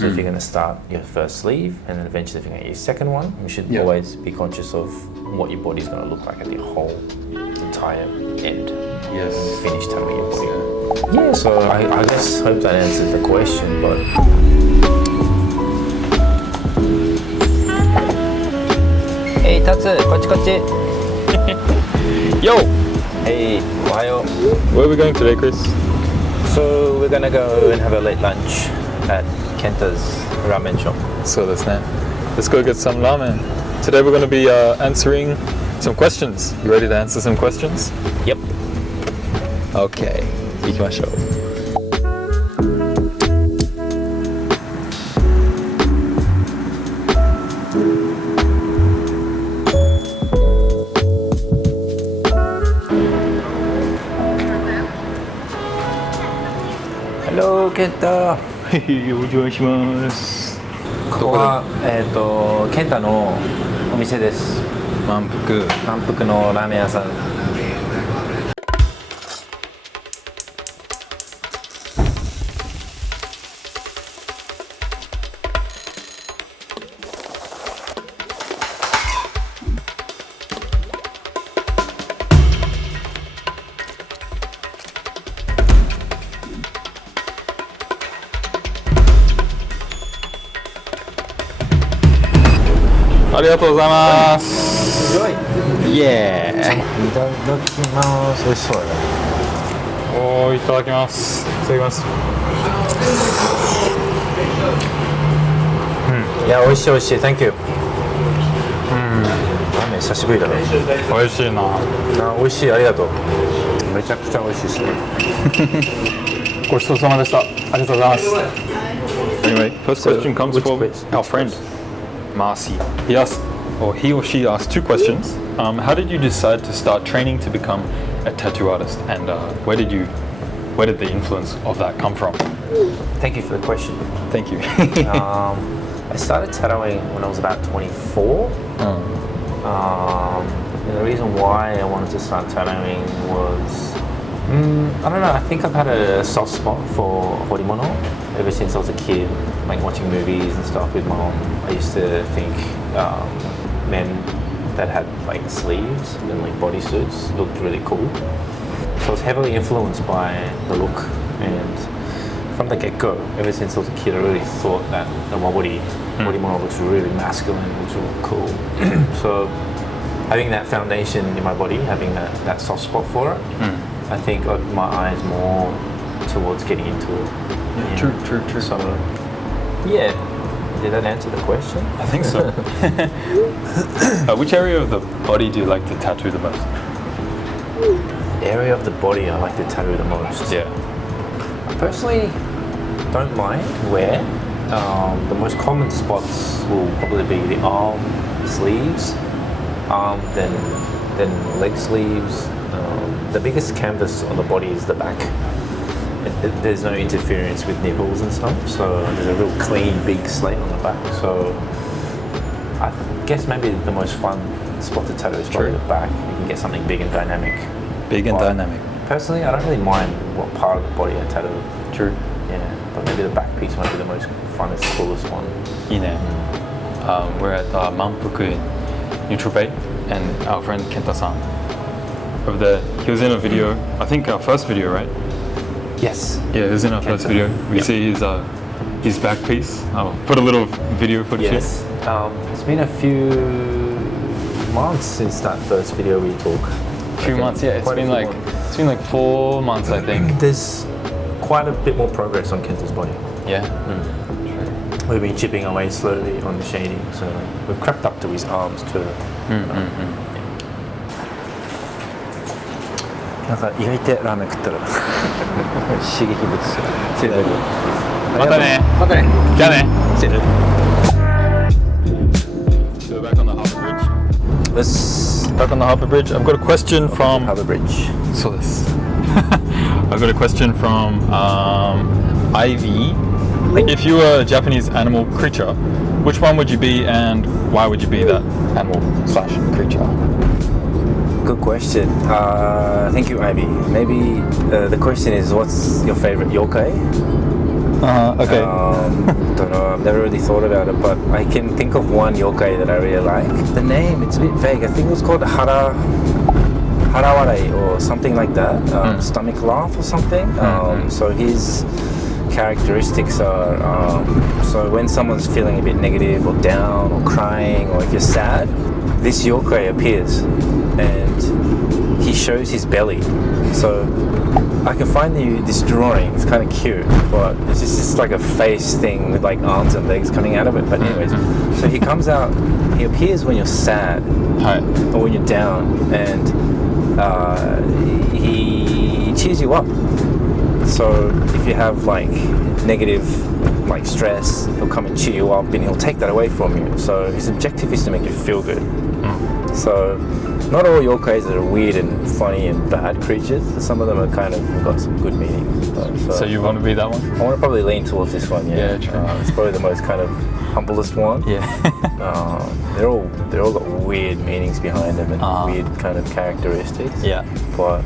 So if you're going to start your first sleeve and then eventually if you're going to get your second one, you should always be conscious of what your body's going to look like at the whole entire end. Yes. When you finish tattooing your body. Yeah, so I just hope that answered the question, but... Hey, Tatsu, こっちこっち. Yo! Hey, ohayo. Where are we going today, Chris? So we're gonna go and have a late lunch at Kenta's ramen shop. So that's it. Let's go get some ramen. Today we're going to be answering some questions. You ready to answer some questions? Yep. Okay, 行きましょう。Hello, Kenta. お邪魔します。ここはケンタのお店です。満腹のラーメン屋さん。ありがとうございます。すごい。イエーイ。いただきます。美味しそうだね。おー、いただきます。いただきます。いや、美味しい美味しい。Thank you。ラーメン久しぶりだね。美味しいな。美味しい。ありがとう。めちゃくちゃ美味しいですね。ごちそうさまでした。ありがとうございます。Anyway, first question comes from our friend Marcy. He or she asked two questions. How did you decide to start training to become a tattoo artist, and where did the influence of that come from? Thank you for the question. Thank you. I started tattooing when I was about 24. And the reason why I wanted to start tattooing was, I don't know, I think I've had a soft spot for horimono ever since I was a kid, like watching movies and stuff with mom. I used to think men that had like sleeves and like bodysuits looked really cool. So I was heavily influenced by the look, and from the get-go, ever since I was a kid, I really thought that the Wabori horimono looks really masculine, looks really cool. So having that foundation in my body, having that soft spot for it, I think opened my eyes more towards getting into it. Yeah. True. So, yeah, did that answer the question? I think so. Which area of the body do you like to tattoo the most? Area of the body I like to tattoo the most? Yeah. I personally don't mind where. The most common spots will probably be the arm sleeves, then leg sleeves. The biggest canvas on the body is the back. There's no interference with nipples and stuff, so there's a real clean big slate on the back. So I guess maybe the most fun spot to tattoo is probably the back. You can get something big and dynamic. Dynamic. Personally, I don't really mind what part of the body I tattoo. True. Yeah, but maybe the back piece might be the most funnest, coolest one. いいね。We're at満腹 Neutral Bay, and our friend Kenta-san over there. He was in a video. I think our first video, right? Yes. Yeah, it was in our first video. We see his back piece. I'll put a little video footage. Yes. It's been a few months since that first video we took. A few months, yeah. It's been like 4 months, I think. There's quite a bit more progress on Kenta's body. Yeah. We've been chipping away slowly on the shading, so we've crept up to his arms too. なんか意外とラーメン食ったら刺激物失礼。またね。じゃあね。失礼。So back on the Harbour Bridge. Let's Back on the Harbour Bridge. I've got a question from Harbour Bridge. So this. I've got a question from Ivy. If you were a Japanese animal creature, which one would you be, and why would you be that animal/creature? Good question. Thank you, Ivy. Maybe the question is, what's your favorite yokai? Okay. Don't know, I've never really thought about it, but I can think of one yokai that I really like. The name, it's a bit vague. I think it was called Harawarai or something like that. Stomach laugh or something. So his characteristics are, so when someone's feeling a bit negative or down or crying, or if you're sad, this yokai appears and he shows his belly. So I can find you this drawing, it's kind of cute, but it's just like a face thing with like arms and legs coming out of it. But anyways, so he comes out, he appears when you're sad or when you're down, and he cheers you up. So if you have like negative like stress, he'll come and cheer you up and he'll take that away from you. So his objective is to make you feel good. So not all yokais are weird and funny and bad creatures. Some of them are kind of got some good meanings. So you want to be that one? I want to probably lean towards this one. Yeah, true. It's probably the most kind of humblest one. Yeah. They're all got weird meanings behind them and weird kind of characteristics. Yeah. But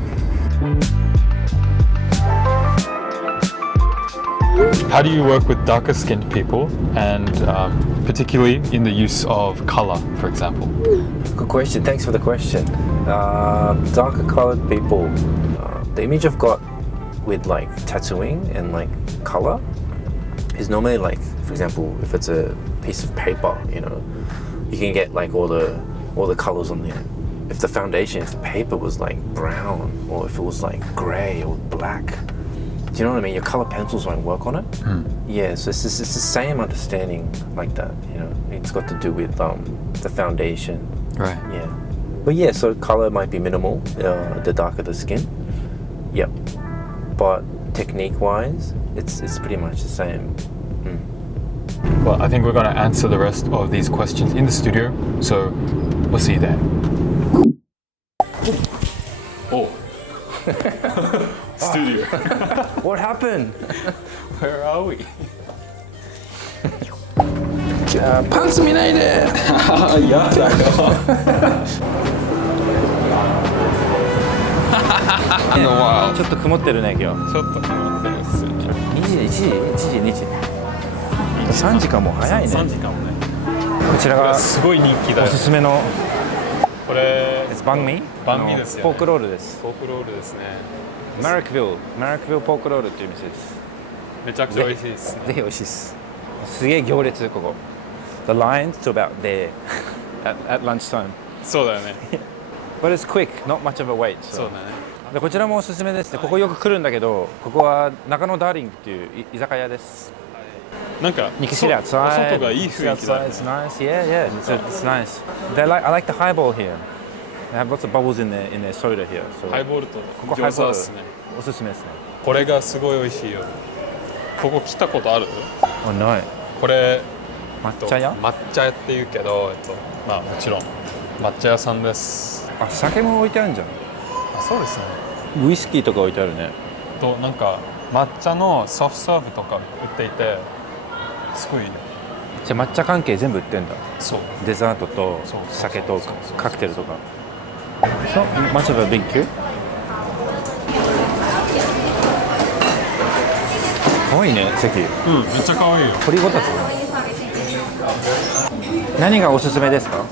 how do you work with darker skinned people, and particularly in the use of color, for example? Good question. Thanks for the question. Darker colored people, the image I've got with like tattooing and like color is normally like, for example, if it's a piece of paper, you know, you can get like all the colors on there. If the foundation, if the paper was like brown, or if it was like gray or black, do you know what I mean? Your color pencils won't work on it. Yeah, so it's the same understanding like that. You know, it's got to do with the foundation. Right. Yeah. But yeah, so color might be minimal, the darker the skin. Yep. But technique-wise, it's pretty much the same. Well, I think we're going to answer the rest of these questions in the studio, so we'll see you there. Oh. Studio. What happened? Where are we? パンツ見ないで。やだよ。ちょっと曇ってるね今日。ちょっと曇ってるっすよね。1時、2時。3時間も早いね。3時間もね。こちらがすごい人気だよ。おすすめの。これ番組ですよね。ポークロールです。ポークロールですね。マラックビルポークロールっていう店です。めちゃくちゃ美味しいですね。ぜひ美味しいです。すげえ行列ここ。The lines to about there at lunchtime. そうだよね。But it's quick, not much of a wait. そうだね。でこちらもおすすめですね。ここよく来るんだけど、ここは中野ダーリングっていう居酒屋です。なんかYou can sit outside. 外がいい雰囲気だね。It's nice. Yeah. It's nice. I like the highball here. They have lots of bubbles in their soda here. So ハイボールとここ餃子ですね。おすすめですね。これがすごい美味しいよ。ここ来たことある？ない。これ抹茶屋？抹茶屋っていうけど、まあもちろん抹茶屋さんです。あ、酒も置いてあるんじゃん。あ、そうですね。ウイスキーとか置いてあるね。となんか抹茶のソフトサーブとか売っていて、すごいいいね。じゃあ抹茶関係全部売ってんだ。そう。デザートと酒とカクテルとか。So much of a big queue? 可愛いね、席。めっちゃ可愛いよ。掘りごたつ。何がおすすめですか？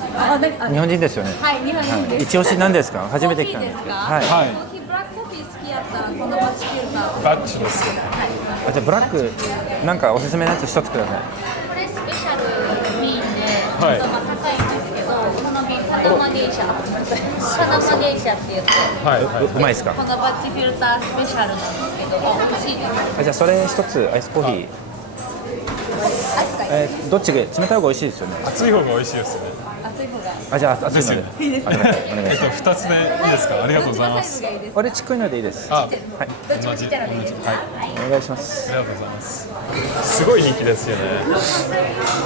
日本人ですよね。はい、日本人です。一押し何ですか？初めて来たんですけど。はい。はい。ブラックコーヒー好きやったらこのバッチフィルター。バッチですよね。あ、じゃあブラックなんかおすすめのやつ一つください。これスペシャル瓶で、はいちょっと高いんですけど、この瓶パナマゲイシャ、パナマゲイシャって言って、はい。うまいですか？このバッチフィルタースペシャルなんですけど、美味しいです。あ、じゃあそれ一つアイスコーヒー。どっちが冷たい方が美味しいですよね。熱い方が美味しいですよね。熱い方が。あ、じゃあ熱いので。いいですお願いします。2つでいいですか？ありがとうございます。これちっこいのでいいです。あ、はい。どっちもちっちゃなのでいいですか？はい。お願いします。ありがとうございます。すごい人気ですよね。す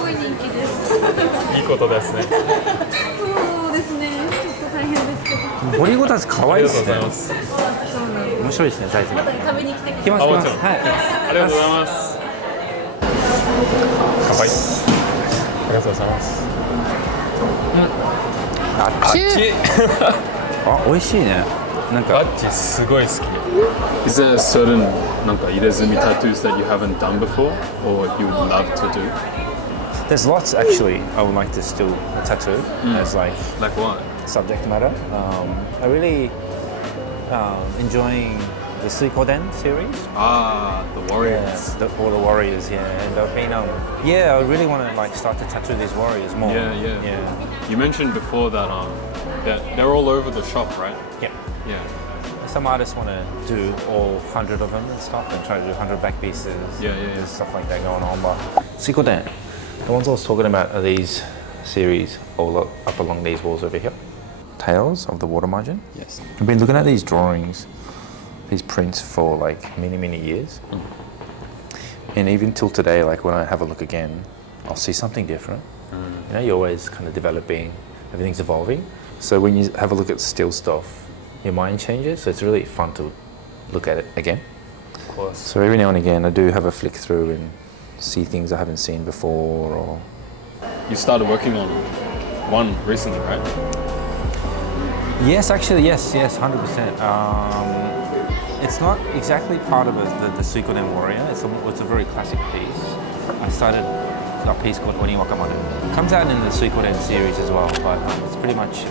ごい人気です。いいことですね。そうですね。ちょっと大変ですけど。掘りごたつ可愛いですね。ありがとうございます。面白いですね、サイズが。また食べに来てください。来ます。あ、もはい。ちろん。ありがとうございます。乾杯。ありがとうございます。あっち。あ、美味しいね。なんかバッジすごい好き。Is there a certain なんか入れ墨 tattoos that you haven't done before or you would love to do? There's lots actually I would like to still tattoo as like what? subject matter. I really enjoying the Suikoden series. Ah, the warriors. All the warriors, yeah. And I've been, I really want to like start to tattoo these warriors more. Yeah. You mentioned before that they're all over the shop, right? Yeah. Yeah. Some artists want to do all 100 of them and stuff and try to do 100 back pieces. Yeah. There's stuff like that going on. But Suikoden, the ones I was talking about are these series all up along these walls over here. Tales of the Water Margin. Yes. I've been looking at these drawings, these prints for like many years. And even till today, like when I have a look again, I'll see something different. You know, you're always kind of developing, everything's evolving. So when you have a look at still stuff, your mind changes. So it's really fun to look at it again. Of course. So every now and again, I do have a flick through and see things I haven't seen before. Or You started working on one recently, right? yes, actually, yes, 100%. It's not exactly part of the Suikoden Warrior. It's a very classic piece. I started a piece called Oni Wakamono. It comes out in the Suikoden series as well, but it's pretty much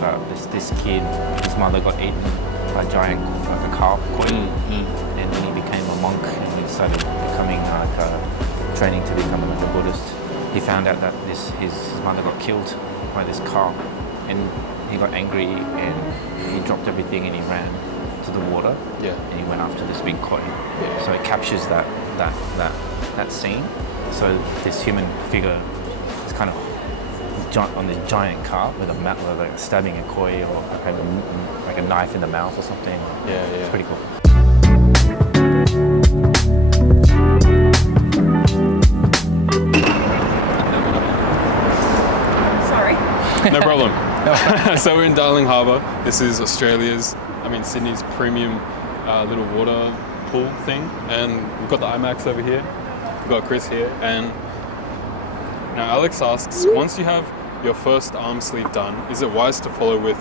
this kid, his mother got eaten by a giant, like a carp, and then he became a monk and he started becoming training to become like a Buddhist. He found out that his mother got killed by this carp, and he got angry and he dropped everything and he ran to the water. Yeah. And he went after this big koi. Yeah. So it captures that scene. So this human figure is kind of on this giant carp with like stabbing a koi or like a knife in the mouth or something. Yeah. It's pretty cool. Sorry. No problem. So we're in Darling Harbour. This is Sydney's premium little water pool thing. And we've got the IMAX over here. We've got Chris here. And now Alex asks, once you have your first arm sleeve done, is it wise to follow with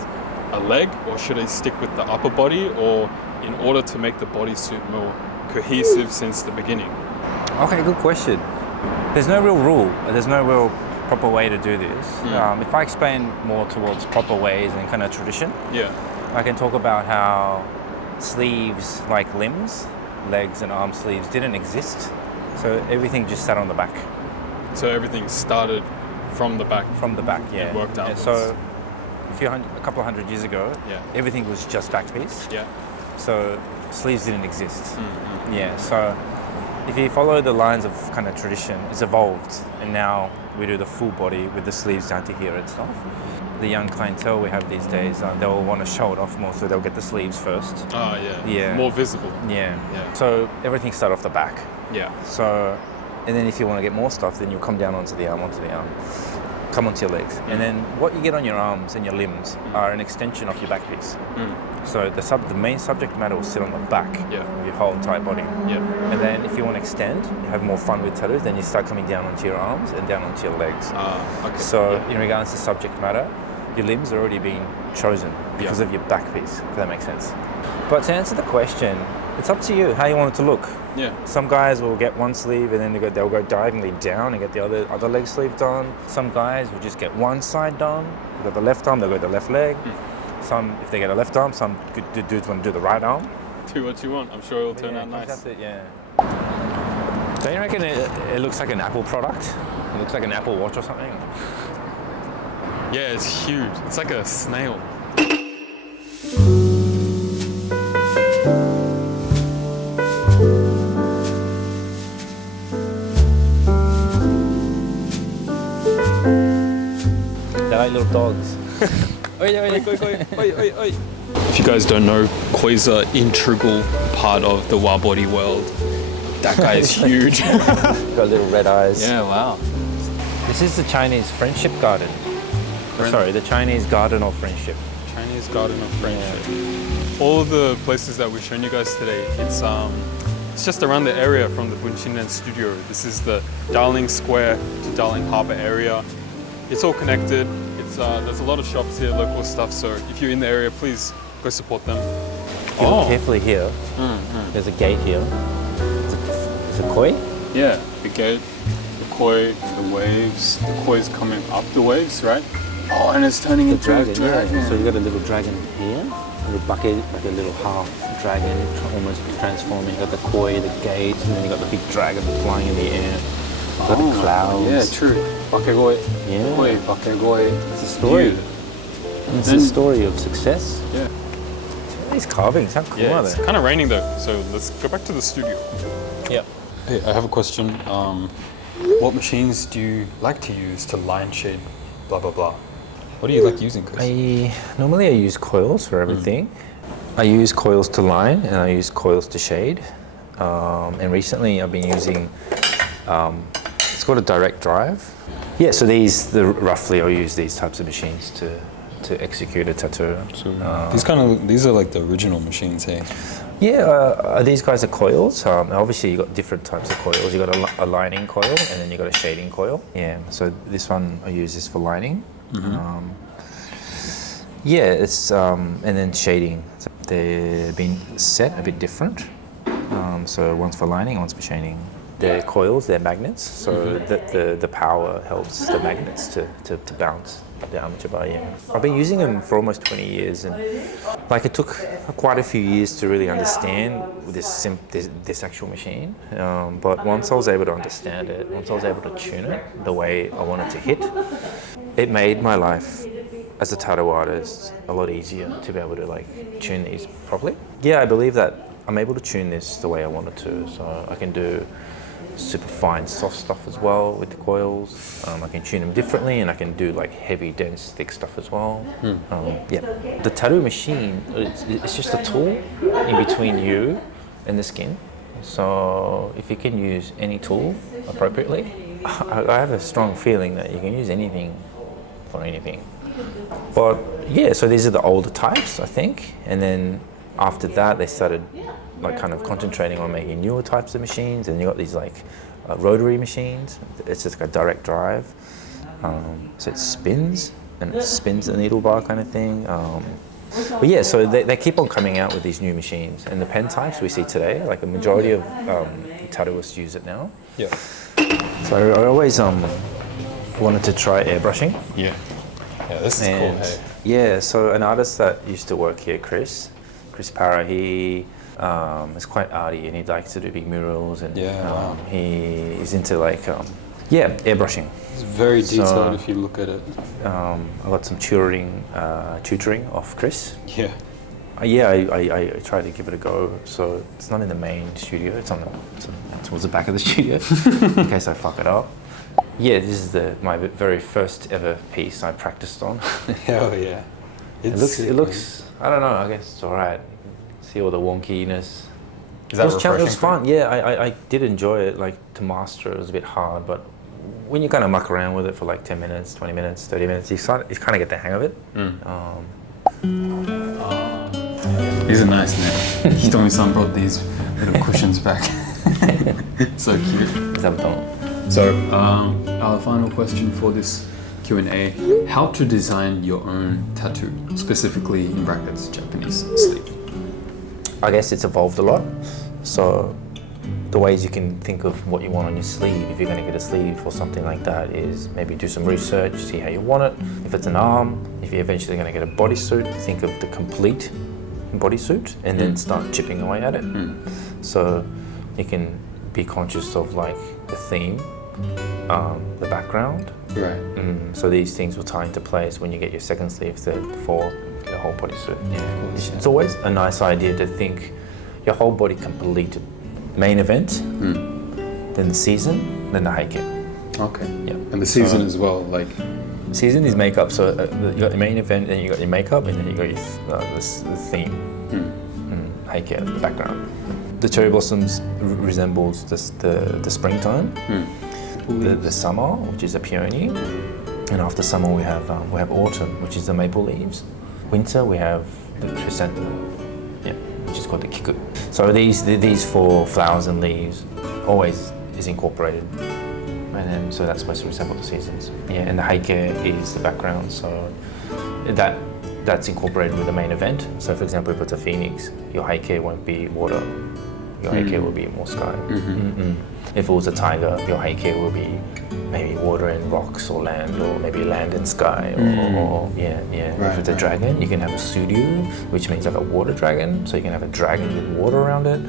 a leg, or should I stick with the upper body, or in order to make the bodysuit more cohesive since the beginning? Okay, good question. There's no real rule. There's no real proper way to do this. If I explain more towards proper ways and kind of tradition, I can talk about how sleeves, like limbs, legs and arm sleeves, didn't exist. So everything just sat on the back. So everything started from the back? From the back, yeah. It worked out. So a couple of hundred years ago, everything was just back piece. Yeah. So sleeves didn't exist. Yeah, so if you follow the lines of kind of tradition, it's evolved, and now we do the full body with the sleeves down to here and stuff. The young clientele we have these days, they'll want to show it off more, so they'll get the sleeves first. Oh, yeah. Yeah. More visible. Yeah. So everything starts off the back. Yeah. So, and then if you want to get more stuff, then you'll come down onto the arm, come onto your legs. And then what you get on your arms and your limbs are an extension of your back piece. So the main subject matter will sit on the back of your whole entire body. Yeah. And then if you want to extend, you have more fun with tattoos, then you start coming down onto your arms and down onto your legs. Okay. So in regards to subject matter, your limbs are already being chosen because of your back piece, if that makes sense. But to answer the question, it's up to you how you want it to look. Yeah. Some guys will get one sleeve and then they'll go diagonally down and get the other leg sleeve done. Some guys will just get one side done. They've got the left arm, they'll go the left leg. Some, if they get a left arm, some good dudes want to do the right arm. Do what you want. I'm sure it'll turn out nice. That's it, yeah. Don't you reckon it looks like an Apple product? It looks like an Apple Watch or something? Yeah, it's huge. It's like a snail. They're like little dogs. If you guys don't know, koi's an integral part of the Wabori world. That guy is huge. Got little red eyes. Yeah, wow. This is the Chinese friendship garden. Sorry, the Chinese garden of friendship. Chinese garden of friendship. Yeah. All of the places that we've shown you guys today, it's just around the area from the BUNSHINREN studio. This is the Darling Square to Darling Harbour area. It's all connected. There's a lot of shops here, local stuff, so if you're in the area, please go support them. If you look carefully here, there's a gate here. There's a koi. Yeah, the gate, the koi, the waves. The koi's coming up the waves, right? Oh, and it's turning into a dragon. Yeah. So you got a little dragon here, a little bucket, like a little half dragon, almost transforming. You got the koi, the gate, and then you got the big dragon flying in the air. You got the clouds. Yeah, true. Bakegoi. Yeah. Koi, bakegoi. It's a story. It's a story of success. Yeah. These carvings, how cool are It's they? kind of raining though, so let's go back to the studio. Yeah. Hey, I have a question. What machines do you like to use to line shade, blah, blah, blah? What do you like using, Chris? Normally I use coils for everything. I use coils to line and I use coils to shade. And recently I've been using, it's called a direct drive. Yeah, so roughly I'll use these types of machines to execute a tattoo. So these are like the original machines, hey? Yeah, these guys are coils. Obviously you got different types of coils. You got a lining coil and then you got a shading coil. Yeah, so this one I use is for lining. It's and then shading. So they've been set a bit different. So one's for lining, one's for shading. They're coils, they're magnets, so the power helps the magnets to bounce the armature bar. Yeah, I've been using them for almost 20 years, and like it took quite a few years to really understand this actual machine. But once I was able to understand it, once I was able to tune it the way I wanted to hit, it made my life as a tattoo artist a lot easier to be able to like tune these properly. Yeah, I believe that I'm able to tune this the way I wanted to, so I can do super fine soft stuff as well with the coils. I can tune them differently, and I can do like heavy, dense, thick stuff as well. The tattoo machine, it's just a tool in between you and the skin. So if you can use any tool appropriately, I have a strong feeling that you can use anything for anything. But yeah, so these are the older types, I think, and then after that they started like kind of concentrating on making newer types of machines, and you got these like rotary machines. It's just like a direct drive, so it spins and it spins the needle bar kind of thing. But yeah, so they keep on coming out with these new machines, and the pen types we see today, like the majority of tattooists use it now. Yeah. So I always wanted to try airbrushing. Yeah, this is cool. Hey. Yeah, so an artist that used to work here, Chris Parra, he is quite arty, and he likes to do big murals, and he's into like airbrushing. It's very detailed if you look at it. I got some tutoring off Chris. Yeah. I tried to give it a go. So it's not in the main studio. It's towards the back of the studio in case I fuck it up. Yeah, this is my very first ever piece I practiced on. Hell yeah. It looks. I don't know. I guess it's alright. See all the wonkiness. Is that refreshing? It was fun. Yeah, I did enjoy it. Like to master it was a bit hard, but when you kind of muck around with it for like 10 minutes, 20 minutes, 30 minutes, you kind of get the hang of it. These are nice, man. Hitomi-san brought these little cushions back. So cute. So, our final question for this Q&A: how to design your own tattoo, specifically in brackets Japanese sleeve? I guess it's evolved a lot. So the ways you can think of what you want on your sleeve, if you're going to get a sleeve or something like that, is maybe do some research, see how you want it. If it's an arm, if you're eventually going to get a bodysuit, think of the complete bodysuit and then start chipping away at it. So you can be conscious of like the theme, the background. Right. So these things will tie into place when you get your second sleeve, third, fourth, get a whole bodysuit. Yeah. It's always a nice idea to think your whole body completed. Main event, then the season, then the heike. Okay. Yeah. And the season as well, like. Season is makeup. So you got the main event, then you got your makeup, and then you got your the theme, heike, the background. The cherry blossoms resembles the springtime, the summer, which is a peony, and after summer we have autumn, which is the maple leaves. Winter we have the chrysanthemum, which is called the kiku. So these four flowers and leaves always is incorporated, and then so that's supposed to resemble the seasons. Yeah, and the heike is the background, so that that's incorporated with the main event. So for example, if it's a Phoenix, your heike won't be water. Your heike will be more sky. If it was a tiger, your heike will be maybe water and rocks or land, or maybe land and sky, or if it's a dragon, you can have a suryu, which means like a water dragon, so you can have a dragon with water around it.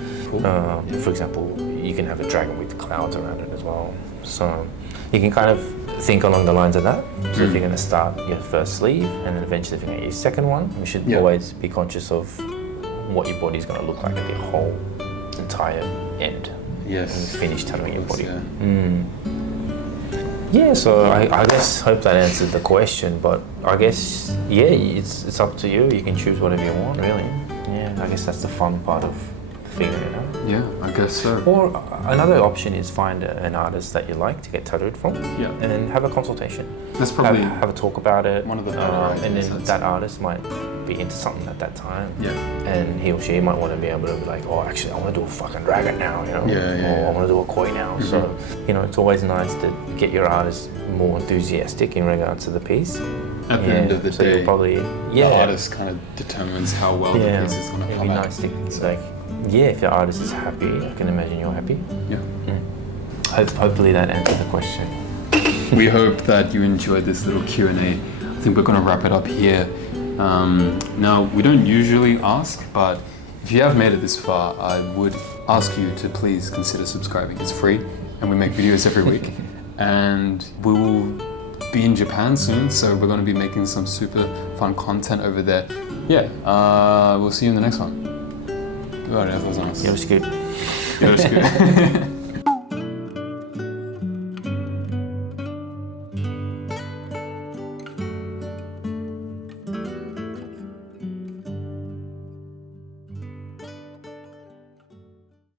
For example, you can have a dragon with clouds around it as well. So you can kind of think along the lines of that. So if you're going to start your first sleeve, and then eventually if you're going to get your second one, you should always be conscious of what your body's going to look like at the whole entire end. Yes. When you finish tattooing your body. Yeah, so I guess, hope that answered the question, but I guess, it's up to you. You can choose whatever you want, really. Yeah, I guess that's the fun part of figuring it out. Yeah, I guess so. Or another option is find an artist that you like to get tattooed from, and then have a consultation. That's probably have a talk about it. One of the and then that artist might be into something at that time. Yeah. And he or she might want to be able to be like, oh, actually, I want to do a fucking dragon now, you know? Or I want to do a koi now. So, you know, it's always nice to get your artist more enthusiastic in regards to the piece. At the end of the day, probably, the artist kind of determines how well the piece is going to come out. It'd be nice to, like, if your artist is happy, I can imagine you're happy. Yeah. Hopefully that answered the question. We hope that you enjoyed this little Q&A. I think we're going to wrap it up here. Now, we don't usually ask, but if you have made it this far, I would ask you to please consider subscribing. It's free, and we make videos every week. And we will be in Japan soon, so we're going to be making some super fun content over there. We'll see you in the next one. ありがとうございます。よろしく。よろしく。